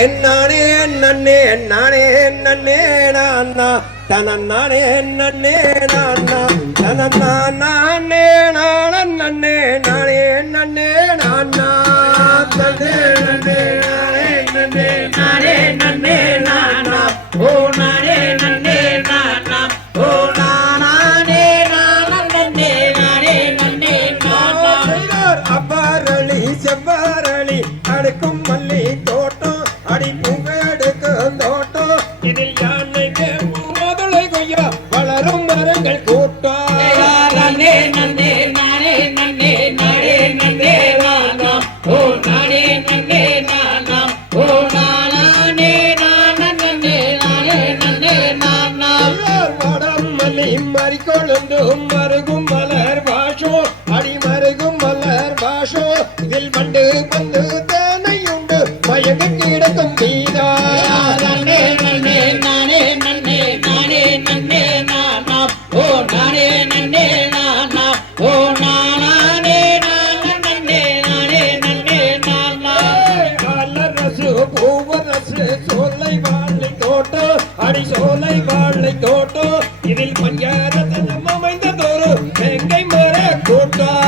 நானே நன்னே நானே நன்னே நானா தனநானே நன்னே நானா தனநானே நானே நன்னே நானே நன்னே நானா தனே நன்னே நானே நன்னே நானே நன்னே நானா ஓ நானே நன்னே நானா ஓ நானே நானே நானே நன்னே நானா அப்பாரளி செவ்வாரளி அடுக்கும் மல்லி தோட்டம் அடி பூங்கெடுக்கும் தோட்டம் இதில் யானை முதலை கொய்யா வளரும் மரங்கள் கூட்டம் நன்னே நன்னே நானே நன்னே நானே நன்னே நானா ஓ நானே நன்னே நானா ஓ நானே நன்னே நானே நன்னே நானா வடம் மல்லி மறிக்கொழுந்து மருகும் மலர் வாஷோ அடி மருகும் மலர் வாஷோ இதில் மண்டு வந்து தேனையுண்டு மயங்க கிடக்கும் தீரா நன்னே நன்னே நானே நன்னே நானே நன்னே நானா ஓ நானே நன்னே நானா ஓ நானே நன்னே நானே நன்னே நானா மலரசு பூவரசு சோலை வாழை தோட்டம் அடி சோலை வாழை தோட்டம் இதில் பஞ்சாரத்தனம் அமைந்ததொரு வெங்கை மர கூட்டம்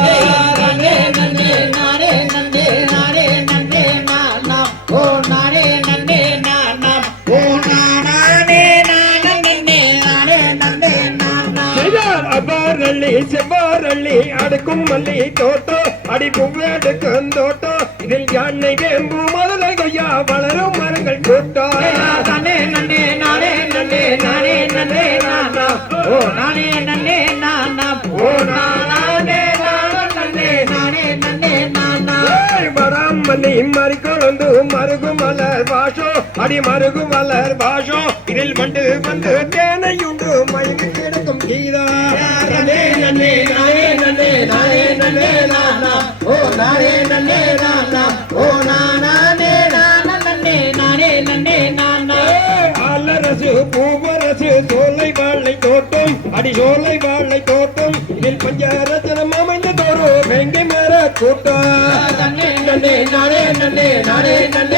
நன்னே நன்னே நானே நன்னே நானே நன்னே நானா ஓ நானே நன்னே நானா ஓ நானே நன்னே நானே நன்னே நானா அபாரள்ளி செவ்வாரள்ளி அடுக்கும் மல்லி தோட்டம் அடி பூவெடுக்கும் தோட்டம் இதில் யானை வேம்பு முதலை கொய்யா வளரும் மரங்கள் கூட்டம் நன்னே நன்னே நானே நன்னே நானே நன்னே நானா ஓ நானே நன்னே நானா ஓ நானே நன்னே நானே நன்னே நானா வடம் மல்லி மறிக்கொழுந்து மருகு மலர் வாஷோ அடி மருகு மலர் வாஷோ இதில் மண்டு வந்து தேனையுண்டு மயங்கி கிடக்கும் கீதா நன்னே நன்னே நானே நன்னே நானே நன்னே நானா ஓ நானே நன்னே நானா ஓ நானே நன்னே நானே நன்னே நானா அலரசு பூவரசு சோலை வாழை தோட்டம் அடி சோலை வாழை தோட்டம் இதில் பஞ்சரசனம் அமைந்த தோறு வெங்கை மர கூட்டம் நன்னே நன்னே நானே நன்னே நானே நன்னே